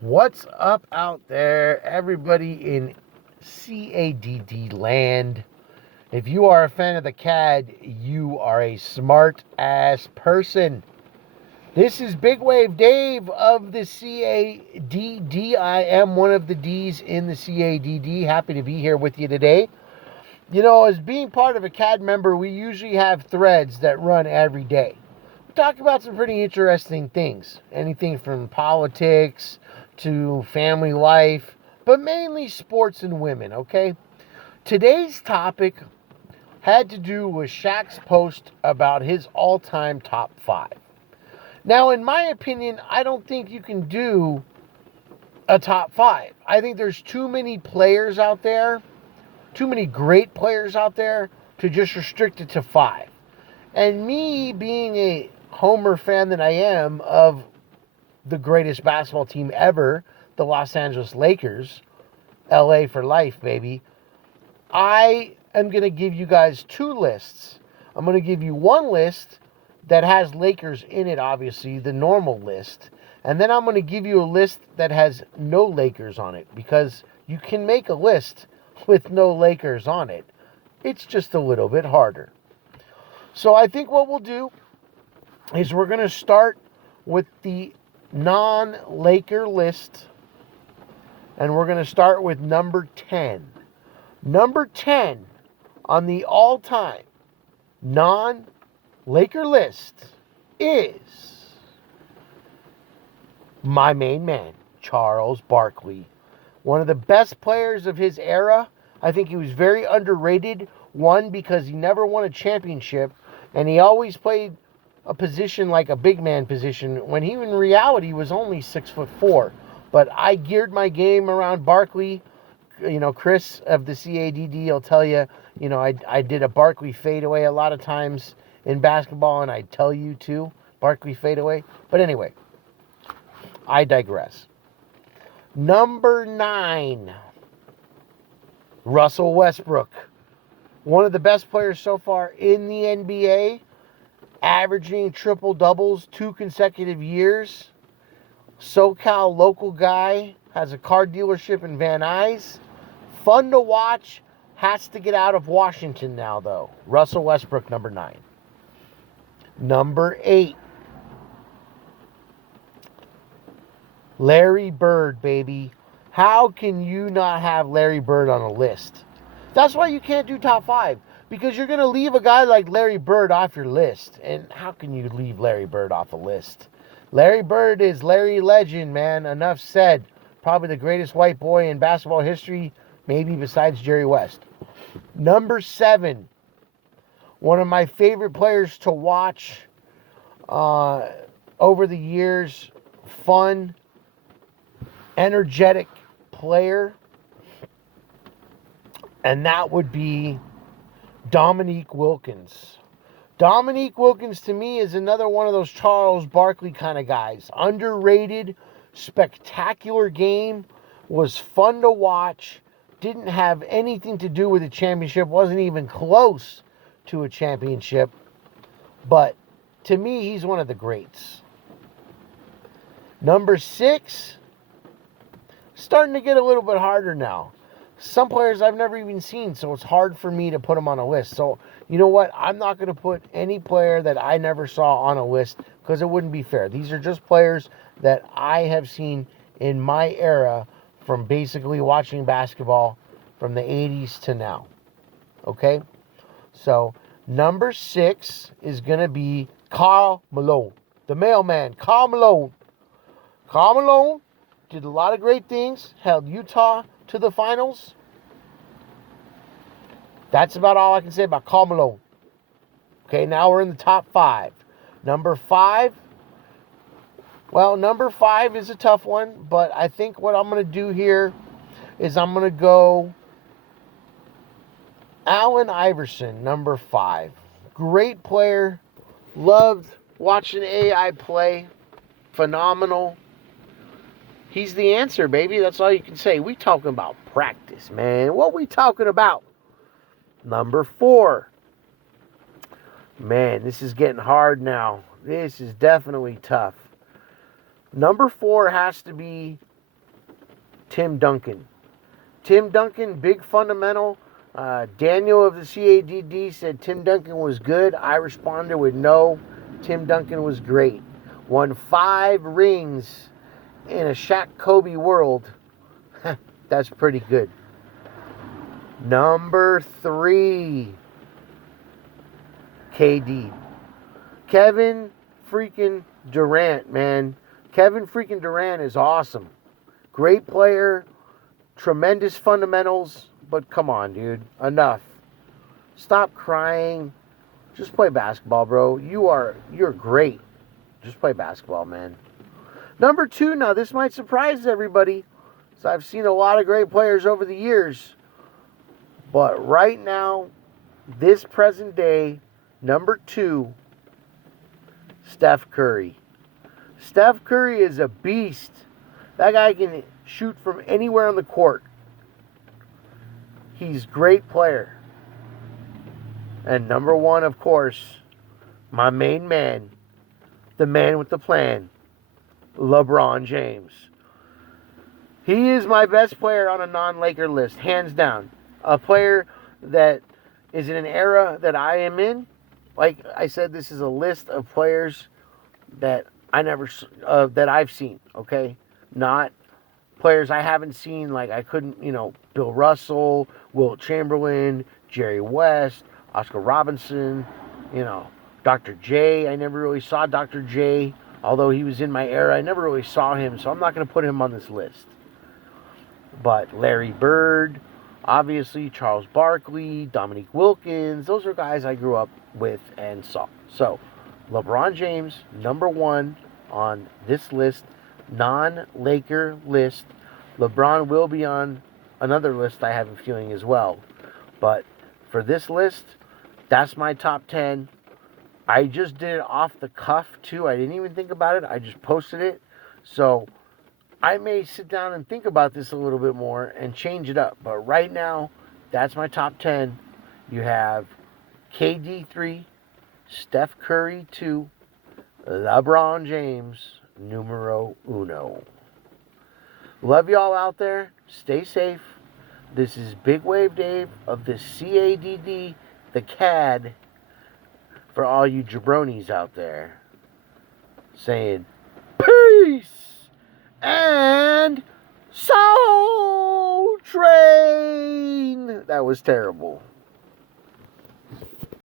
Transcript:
What's up out there, everybody in C.A.D.D land? If you are a fan of the C.A.D., you are a smart ass person. This is Big Wave Dave of the C.A.D.D. I am one of the D's in the C.A.D.D. Happy to be here with you today. You know, as being part of a C.A.D. member, we usually have threads that run every day. We talk about some pretty interesting things. Anything from politics to family life, but mainly sports and women, okay? Today's topic had to do with Shaq's post about his all-time top 5. Now, in my opinion, I don't think you can do a top 5. I think there's too many players out there, too many great players out there to just restrict it to 5. And me being a Homer fan that I am of the greatest basketball team ever, the Los Angeles Lakers, LA for life, baby, I am going to give you guys 2 lists. I'm going to give you one list that has Lakers in it, obviously, the normal list. And then I'm going to give you a list that has no Lakers on it, because you can make a list with no Lakers on it. It's just a little bit harder. So I think what we'll do is we're going to start with the non-Laker list, and we're going to start with number 10. Number 10 on the all-time non-Laker list is my main man, Charles Barkley. One of the best players of his era. I think he was very underrated. One, because he never won a championship, and he always played a position like a big man position when he in reality was only 6'4". But I geared my game around Barkley. You know, Chris of the C.A.D.D. will tell you, I did a Barkley fadeaway a lot of times in basketball, and I tell you too, Barkley fadeaway. But anyway, I digress. Number 9, Russell Westbrook. One of the best players so far in the NBA, averaging triple doubles 2 consecutive years. SoCal local guy, has a car dealership in Van Nuys. Fun to watch. Has to get out of Washington now, though. Russell Westbrook, number 9. Number 8, Larry Bird, baby. How can you not have Larry Bird on a list? That's why you can't do top 5. Because you're going to leave a guy like Larry Bird off your list. And how can you leave Larry Bird off a list? Larry Bird is Larry Legend, man. Enough said. Probably the greatest white boy in basketball history, maybe besides Jerry West. Number 7, one of my favorite players to watch over the years. Fun, energetic player. And that would be Dominique Wilkins. Dominique Wilkins, to me, is another one of those Charles Barkley kind of guys. Underrated, spectacular game, was fun to watch, didn't have anything to do with a championship, wasn't even close to a championship. But to me, he's one of the greats. Number 6, starting to get a little bit harder now. Some players I've never even seen, so it's hard for me to put them on a list. So, you know what? I'm not going to put any player that I never saw on a list because it wouldn't be fair. These are just players that I have seen in my era, from basically watching basketball from the 80s to now. Okay? So, number 6 is going to be Karl Malone. The mailman, Karl Malone. Karl Malone did a lot of great things, held Utah to the finals. That's about all I can say about Karl Malone. Okay, now we're in the top 5. Number 5. Well, number 5 is a tough one, but I think what I'm going to do here is I'm going to go Allen Iverson, number 5. Great player. Loved watching AI play. Phenomenal. He's the answer, baby. That's all you can say. We talking about practice, man. What we talking about? Number 4. Man, this is getting hard now. This is definitely tough. Number 4 has to be Tim Duncan. Tim Duncan, big fundamental. Daniel of the C.A.D.D. said Tim Duncan was good. I responded with no. Tim Duncan was great. Won 5 rings in a Shaq Kobe world. That's pretty good. Number 3, K.D. Kevin freaking Durant, man. Kevin freaking Durant is awesome. Great player. Tremendous fundamentals. But come on, dude. Enough. Stop crying. Just play basketball, bro. You're great. Just play basketball, man. Number 2, now this might surprise everybody. So I've seen a lot of great players over the years. But right now, this present day, number 2, Steph Curry. Steph Curry is a beast. That guy can shoot from anywhere on the court. He's a great player. And number 1, of course, my main man, the man with the plan, LeBron James. He is my best player on a non-Laker list, hands down. A player that is in an era that I am in. Like I said, this is a list of players that that I've seen, okay? Not players I haven't seen, like I couldn't, Bill Russell, Wilt Chamberlain, Jerry West, Oscar Robinson, Dr. J. I never really saw Dr. J. Although he was in my era, I never really saw him, so I'm not going to put him on this list. But Larry Bird, obviously Charles Barkley, Dominique Wilkins, those are guys I grew up with and saw. So, LeBron James, number 1 on this list, non-Laker list. LeBron will be on another list, I have a feeling, as well. But for this list, that's my top 10. I just did it off the cuff, too. I didn't even think about it. I just posted it. So I may sit down and think about this a little bit more and change it up. But right now, that's my top 10. You have KD 3, Steph Curry 2, LeBron James numero uno. Love y'all out there. Stay safe. This is Big Wave Dave of the C.A.D.D, the C.A.D D, for all you jabronis out there, saying peace and Soul Train. That was terrible.